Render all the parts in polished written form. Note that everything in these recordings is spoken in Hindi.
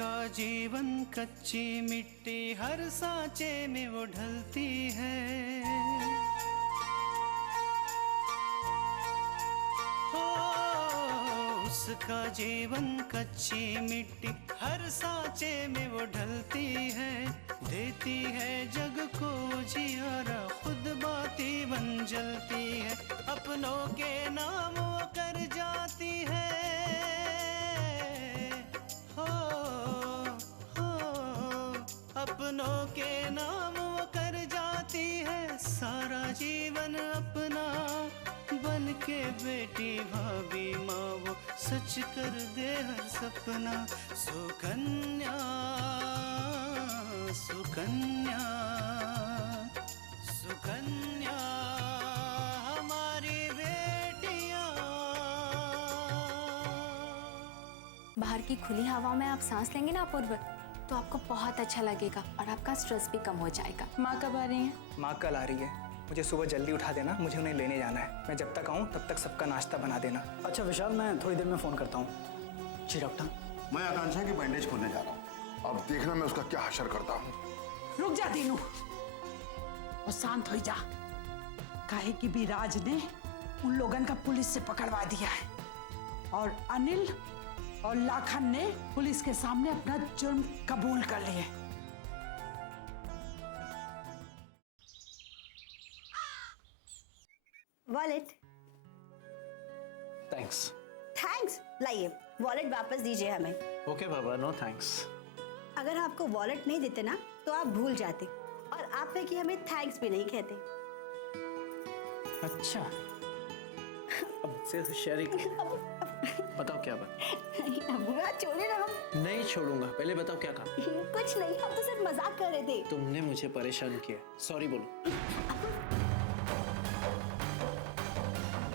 उसका जीवन कच्ची मिट्टी, हर सांचे में वो ढलती है। हो उसका जीवन कच्ची मिट्टी, हर सांचे में वो ढलती है। देती है जग को जियारा, खुद बाती बन जलती है। अपनों के नाम वो कर जाती है। अपनों के नाम वो कर जाती है। सारा जीवन अपना बन के बेटी भाभी माँ वो सच कर दे हर सपना। सुकन्या सुकन्या सुकन्या हमारी बेटियाँ। बाहर की खुली हवा में आप सांस लेंगे ना अपूर्व, तो आपको बहुत अच्छा लगेगा और आपका स्ट्रेस भी कम हो जाएगा। माँ कब आ रही है? माँ कल आ रही है। मुझे सुबह जल्दी उठा देना, मुझे उन्हें लेने जाना है। मैं जब तक आऊँ तब तक सबका नाश्ता बना देना। अच्छा विशाल, मैं थोड़ी देर में फ़ोन करता हूँ। जी डॉक्टर। मैं आकांक्षा की बैंडेज खोलने जा रहा हूँ, अब देखना मैं उसका क्या हशर करता हूँ। रुक जा दीनू और शांत हो जा। काहे कि विराज ने उन लोगन का पुलिस से पकड़वा दिया है और अनिल और लाखन ने पुलिस के सामने अपना जुर्म कबूल कर लिए। वॉलेट। थैंक्स। थैंक्स? लाइए वॉलेट वापस दीजिए हमें। ओके बाबा, नो थैंक्स। अगर हम आपको वॉलेट नहीं देते ना तो आप भूल जाते और आप है कि हमें थैंक्स भी नहीं कहते। अच्छा, अब से होशियारी। बताओ क्या बात? बुआ छोड़े ना, हम नहीं छोड़ूंगा। पहले बताओ क्या काम? कुछ नहीं, हम तो सिर्फ मजाक कर रहे थे। तुमने मुझे परेशान किया। सॉरी बोलो।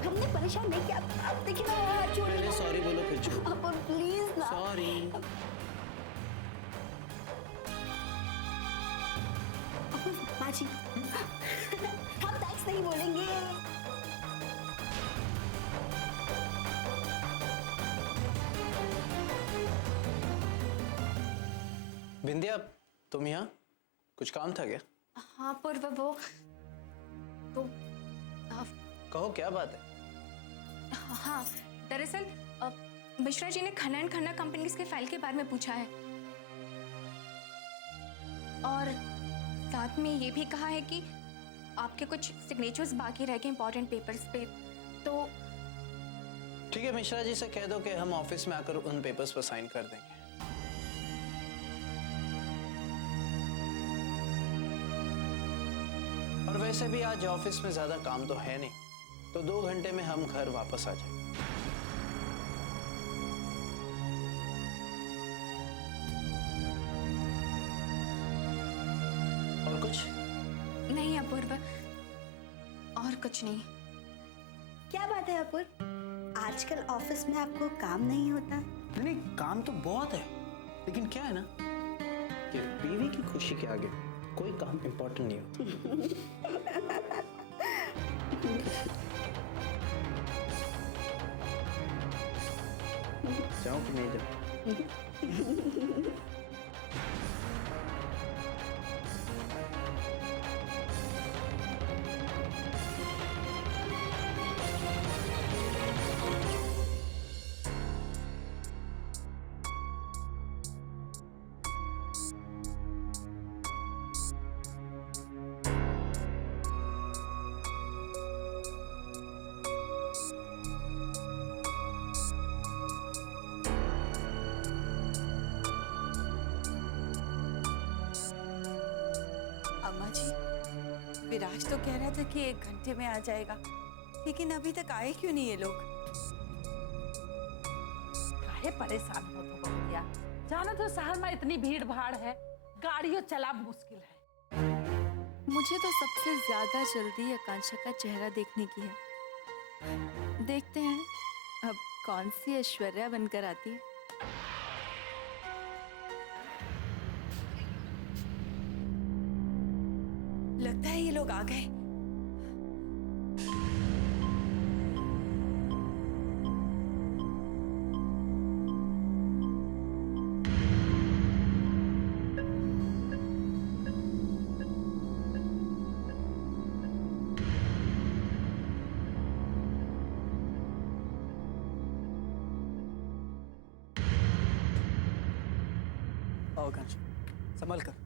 हमने परेशान नहीं किया। अब देखिए ना, छोड़िए पहले ना। सॉरी बोलो फिर छोड़ो। अब प्लीज ना। सॉरी। बाजी हम थैंक्स नहीं बोलेंगे। बिंदिया, तुम यहाँ? कुछ काम था क्या? हाँ पूर्व, वो तो कहो क्या बात है? हाँ दरअसल मिश्रा जी ने खन्ना एंड खन्ना कंपनीज के फाइल के बारे में पूछा है और साथ में ये भी कहा है कि आपके कुछ सिग्नेचर्स बाकी रह गए इंपॉर्टेंट पेपर्स पे। तो ठीक है, मिश्रा जी से कह दो कि हम ऑफिस में आकर उन पेपर्स पर साइन कर देंगे। और वैसे भी आज ऑफिस में ज्यादा काम तो है नहीं, तो 2 घंटे में हम घर वापस आ जाएंगे। और कुछ नहीं अपूर्व, और कुछ नहीं। क्या बात है अपूर्व, आजकल ऑफिस में आपको काम नहीं होता? नहीं, काम तो बहुत है, लेकिन क्या है ना कि बीवी की खुशी के आगे कोई काम इम्पोर्टेंट नहीं होता। जाओ कि नहीं जाओ? अम्मा जी, विराज तो कह रहा था कि 1 घंटे में आ जाएगा, लेकिन अभी तक आए क्यों नहीं ये लोग? काहे परेशान हो तो भैया, जाना तो शहर में इतनी भीड़ भाड़ है, गाड़ियों चला मुश्किल है। मुझे तो सबसे ज्यादा जल्दी आकांक्षा का चेहरा देखने की है। देखते हैं अब कौन सी ऐश्वर्या बनकर आती है। लगता है ये लोग आ गए। आओ आकांक्षा, संभल कर।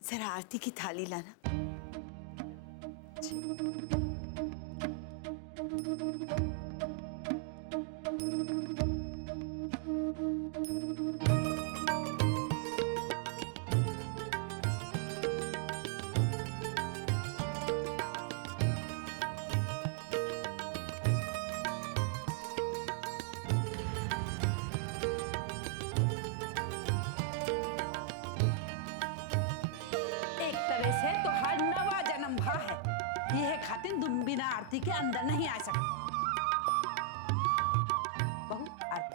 जरा आरती की थाली लाना। से तो हर नवा जन्म भा है, यह खातिर तुम बिना आरती के अंदर नहीं आ सकते। बहू आरती।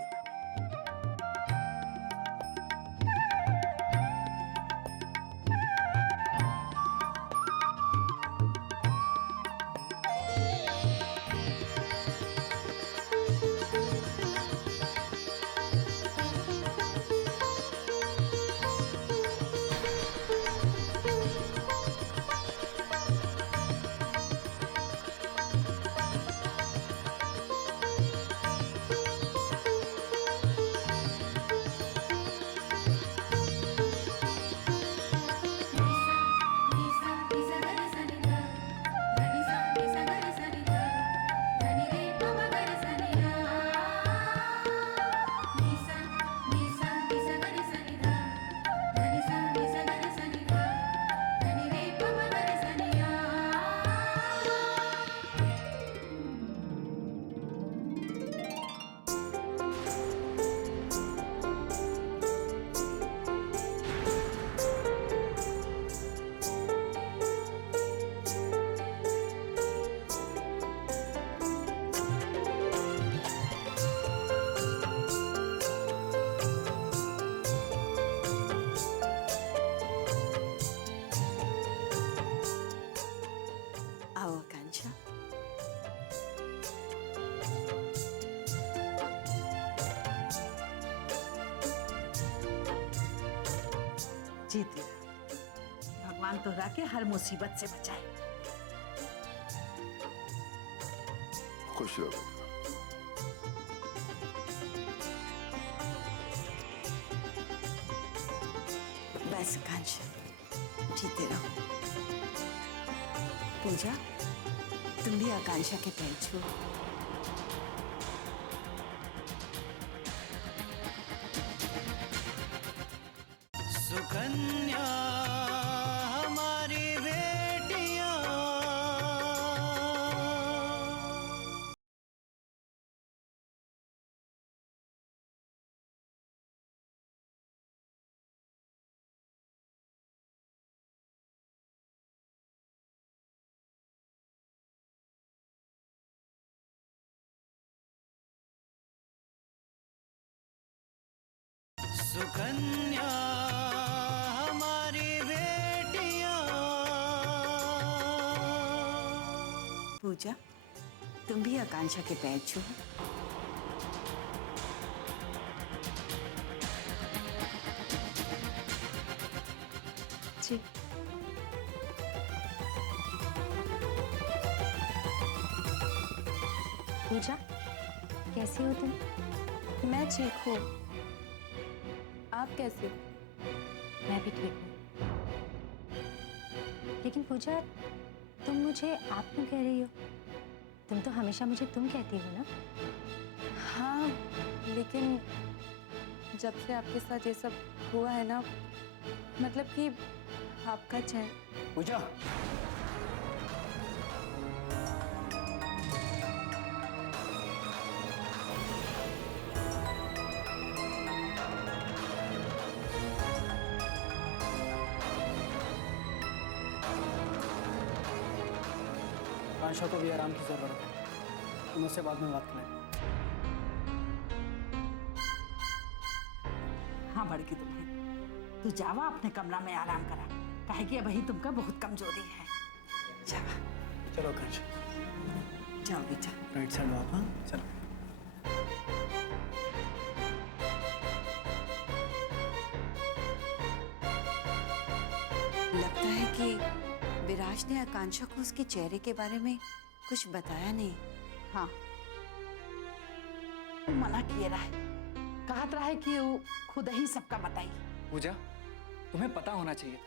आओ आकांक्षा। जीत गया। भगवान तोहरा के हर मुसीबत से बचाए। खुश रहो। बस आकांक्षा, जीते रहो। पूजा, तुम भी आकांक्षा के पैर छू। सुकन्या हमारी बेटियां, सुकन्या हमारी बेटियां। पूजा, तुम भी आकांक्षा के पैर छू। जी। पूजा, कैसी हो तुम? मैं ठीक हूँ। आप कैसे हो? मैं भी ठीक हूँ। लेकिन पूजा, तुम मुझे आप क्यों कह रही हो? तुम तो हमेशा मुझे तुम कहती हो ना। हाँ, लेकिन जब से आपके साथ ये सब हुआ है ना, मतलब कि आपका चेहरा। पूजा, आकांक्षा को भी आराम की जरूरत है, तुम उससे बाद में बात करें। हाँ बड़की तुम्हें, तू जावा अपने कमरा में आराम करा, काहे कि अभी तुमका बहुत कमजोरी है। जावा। चलो आकांक्षा, जाओ बेटा। राइट साइड आप। हाँ चलो। लगता है कि विराज ने आकांक्षा को उसके चेहरे के बारे में कुछ बताया नहीं। हाँ, वो मना किए रहा है, कहत रहा है कि वो खुद ही सबका बताई। पूजा, तुम्हें पता होना चाहिए था।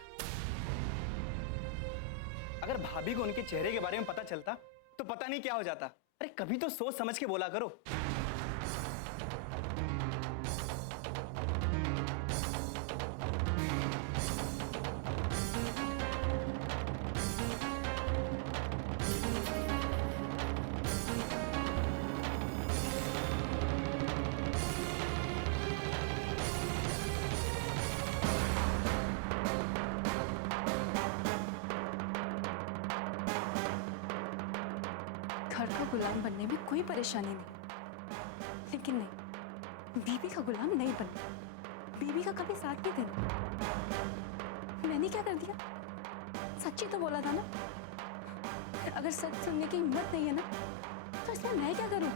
अगर भाभी को उनके चेहरे के बारे में पता चलता तो पता नहीं क्या हो जाता। अरे कभी तो सोच समझ के बोला करो। घर का गुलाम बनने में कोई परेशानी नहीं, लेकिन नहीं, बीवी का गुलाम नहीं बनना, बीवी का कभी साथ नहीं देना। मैंने क्या कर दिया? सच्ची तो बोला था ना। अगर सच सुनने की हिम्मत नहीं है ना, तो इसमें मैं क्या करूं?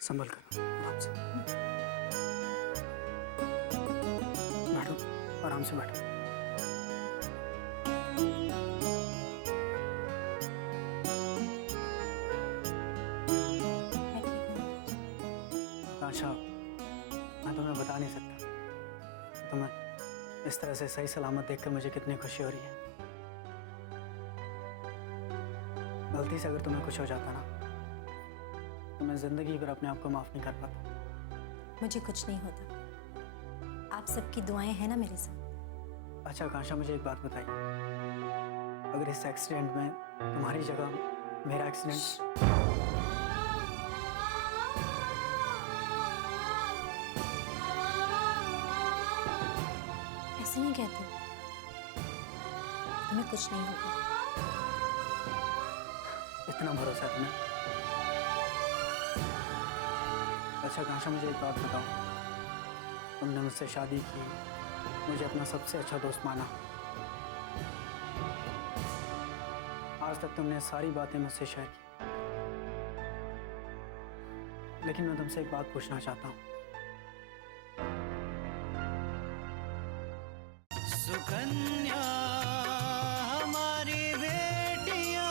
संभल कर, आराम से बैठो, आराम से बैठो। आकांक्षा, मैं तुम्हें बता नहीं सकता तुम्हें इस तरह से सही सलामत देखकर मुझे कितनी खुशी हो रही है। गलती से अगर तुम्हें कुछ हो जाता ना, तो मैं जिंदगी भर अपने आप को माफ नहीं कर पाता। मुझे कुछ नहीं होता, आप सबकी दुआएं हैं ना मेरे साथ। अच्छा आकांक्षा, मुझे एक बात बताइए, अगर इस एक्सीडेंट में तुम्हारी जगह मेरा एक्सीडेंट। ऐसे नहीं कहते, तुम्हें कुछ नहीं होगा। इतना भरोसा है तुम्हें? अच्छा आकांक्षा, मुझे एक बात बताओ, तुमने मुझसे शादी की, मुझे अपना सबसे अच्छा दोस्त माना, आज तक तुमने सारी बातें मुझसे शेयर की, लेकिन मैं तुमसे एक बात पूछना चाहता हूँ। सुकन्या हमारी बेटियां,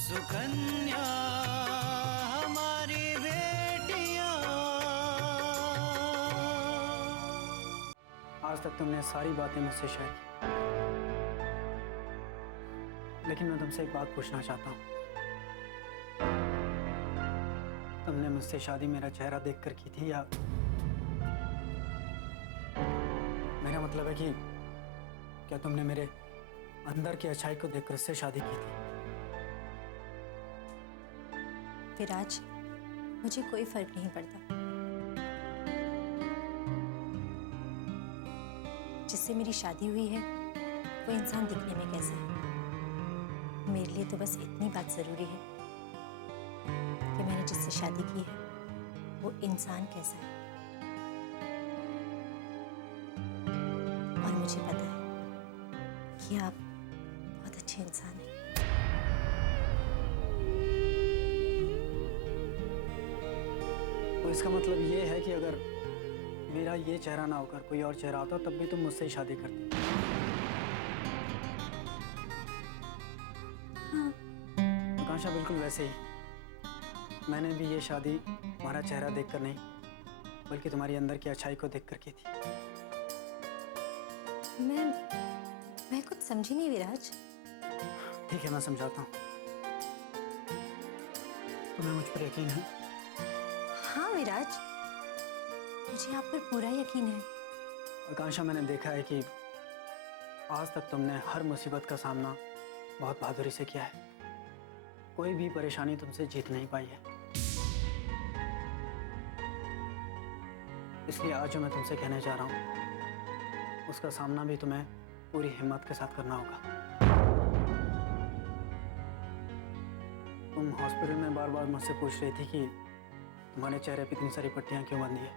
सुकन्या हमारी बेटियां। आज तक तुमने सारी बातें मुझसे शेयर की, लेकिन मैं तुमसे एक बात पूछना चाहता हूँ। तुमने मुझसे शादी मेरा चेहरा देखकर की थी, या मेरा मतलब है कि क्या तुमने मेरे अंदर की अच्छाई को देखकर उससे शादी की थी? विराज, मुझे कोई फर्क नहीं पड़ता। जिससे मेरी शादी हुई है वो इंसान दिखने में कैसा है। मेरे लिए तो बस इतनी बात जरूरी है जिससे शादी की है वो इंसान कैसा है, और मुझे पता है कि आप बहुत अच्छे इंसान हैं। तो इसका मतलब ये है कि अगर मेरा ये चेहरा ना होकर कोई और चेहरा होता तब भी तुम मुझसे ही शादी करती। आकांक्षा, बिल्कुल वैसे ही मैंने भी ये शादी तुम्हारा चेहरा देखकर नहीं बल्कि तुम्हारी अंदर की अच्छाई को देखकर की थी। मैं कुछ समझी नहीं विराज। ठीक है, मैं समझाता हूँ। तुम्हें मुझ पर यकीन है? हाँ विराज, मुझे आप पर पूरा यकीन है। आकांक्षा, मैंने देखा है कि आज तक तुमने हर मुसीबत का सामना बहुत बहादुरी से किया है। कोई भी परेशानी तुमसे जीत नहीं पाई है। इसलिए आज जो मैं तुमसे कहने जा रहा हूँ उसका सामना भी तुम्हें पूरी हिम्मत के साथ करना होगा। तुम हॉस्पिटल में बार बार मुझसे पूछ रही थी कि तुम्हारे चेहरे पे इतनी सारी पट्टियां क्यों बंधी है।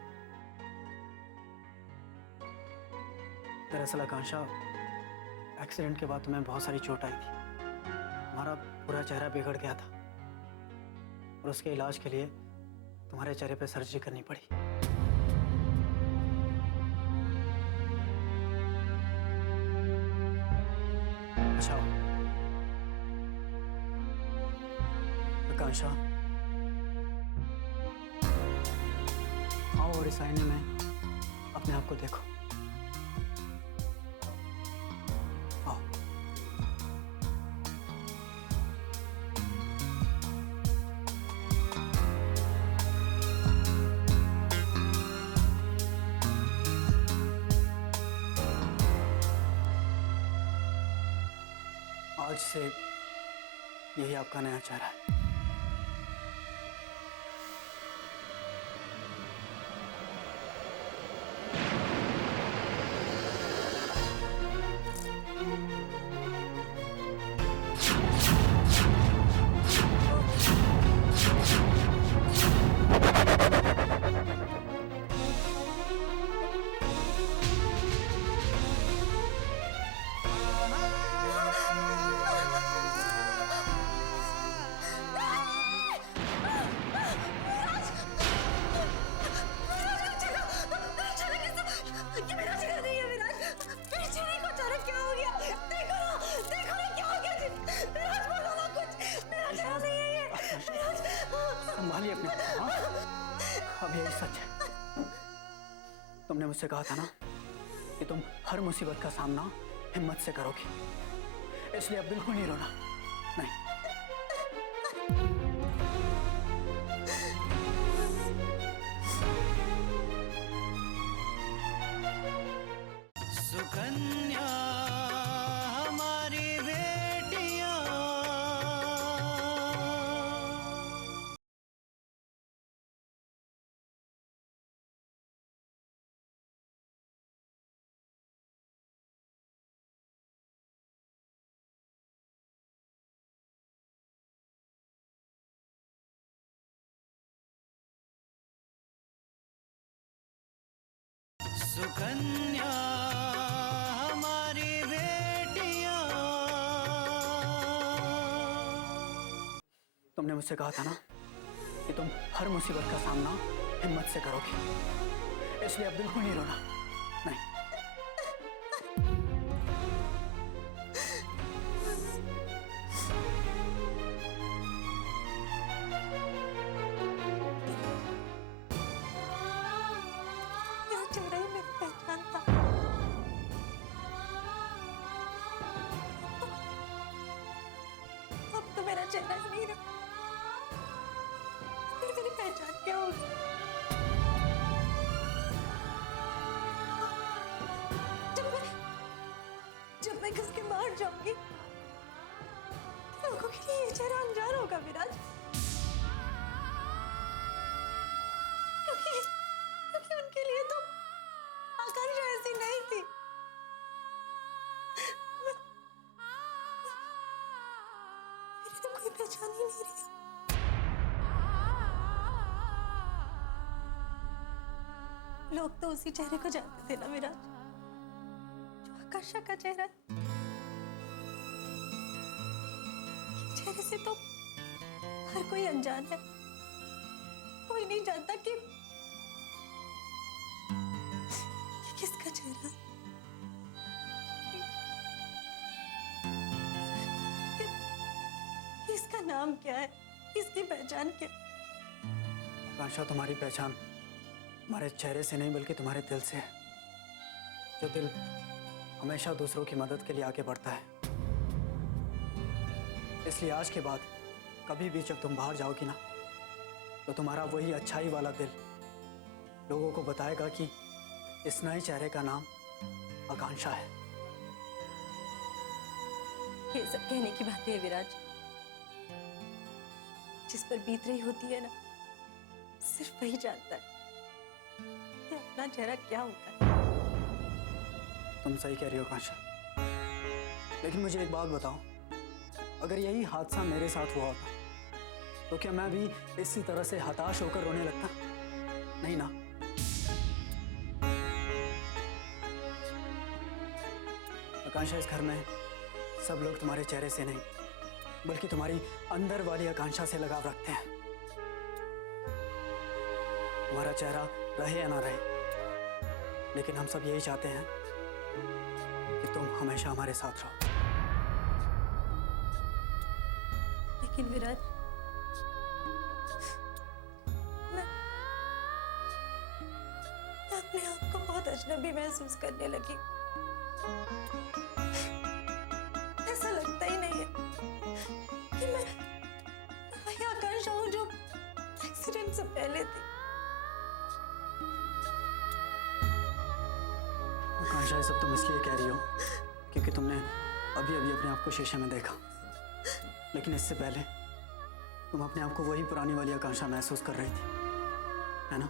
दरअसल आकांक्षा, एक्सीडेंट के बाद तुम्हें बहुत सारी चोट आई थी। तुम्हारा पूरा चेहरा बिगड़ गया था और उसके इलाज के लिए तुम्हारे चेहरे पे सर्जरी करनी पड़ी। अच्छा आकांक्षा, आओ और इस आईने में अपने आप को देखो। आओ। आज से यही आपका नया चेहरा है। संभालिए अपने आप को, हाँ? अब यही सच है। तुमने मुझसे कहा था ना कि तुम हर मुसीबत का सामना हिम्मत से करोगी, इसलिए अब बिल्कुल नहीं रोना। नहीं। सुकन्या हमारी बेटियां, सुकन्या हमारी बेटियां। तुमने मुझसे कहा था ना कि तुम हर मुसीबत का सामना हिम्मत से करोगी, इसलिए अब बिल्कुल नहीं रोना। नहीं। मेरा चेहरा ही नहीं रहा, मेरी पहचान क्या होगी? जब मैं घर के बाहर जाऊंगी लोगों के लिए ये चेहरा अनजान होगा विराज, क्योंकि उनके लिए तो आकांक्षा ऐसी नहीं थी। मेरी तो कोई पहचान ही नहीं रही। लोग तो उसी चेहरे को जानते थे ना विराज, जो आकाशा का चेहरा है। ये चेहरे से तो हर कोई अनजान है, कोई नहीं जानता कि किसका चेहरा है। इसका नाम क्या है, इसकी पहचान क्या? आकांक्षा, तुम्हारी पहचान हमारे चेहरे से नहीं बल्कि तुम्हारे दिल से है, जो दिल हमेशा दूसरों की मदद के लिए आगे बढ़ता है। इसलिए आज के बाद कभी भी जब तुम बाहर जाओगी ना, तो तुम्हारा वही अच्छाई वाला दिल लोगों को बताएगा कि इस नए चेहरे का नाम आकांक्षा है। ये सब कहने की बातें है विराज, जिस पर बीत रही होती है ना, सिर्फ वही जानता है कि अपना चेहरा क्या होता है। तुम सही कह रही हो आकांक्षा, लेकिन मुझे एक बात बताओ, अगर यही हादसा मेरे साथ हुआ होता तो क्या मैं भी इसी तरह से हताश होकर रोने लगता? नहीं ना। आकांक्षा, इस घर में सब लोग तुम्हारे चेहरे से नहीं बल्कि तुम्हारी अंदर वाली आकांक्षा से लगाव रखते हैं। तुम्हारा चेहरा रहे या ना रहे, लेकिन हम सब यही चाहते हैं कि तुम हमेशा हमारे साथ रहो। लेकिन विराज, मैं अपने आप को बहुत अजनबी महसूस करने लगी। ऐसा लगता ही नहीं है कि मैं वही आकांक्षा हूँ जो एक्सीडेंट से पहले थी। आकांक्षा, ये सब तुम इसलिए कह रही हो क्योंकि तुमने अभी अभी अपने आप को शीशे में देखा, लेकिन इससे पहले तुम अपने आप को वही पुरानी वाली आकांक्षा महसूस कर रही थी, है ना?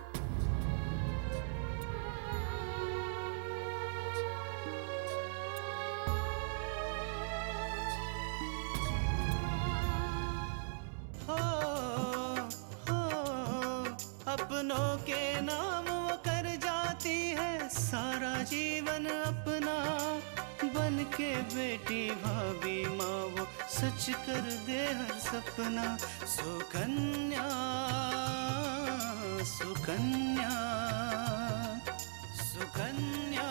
अपनों के नाम वो कर जाती है सारा जीवन अपना, बन के बेटी भाभी माँ वो सच कर दे हर सपना। सुकन्या सुकन्या सुकन्या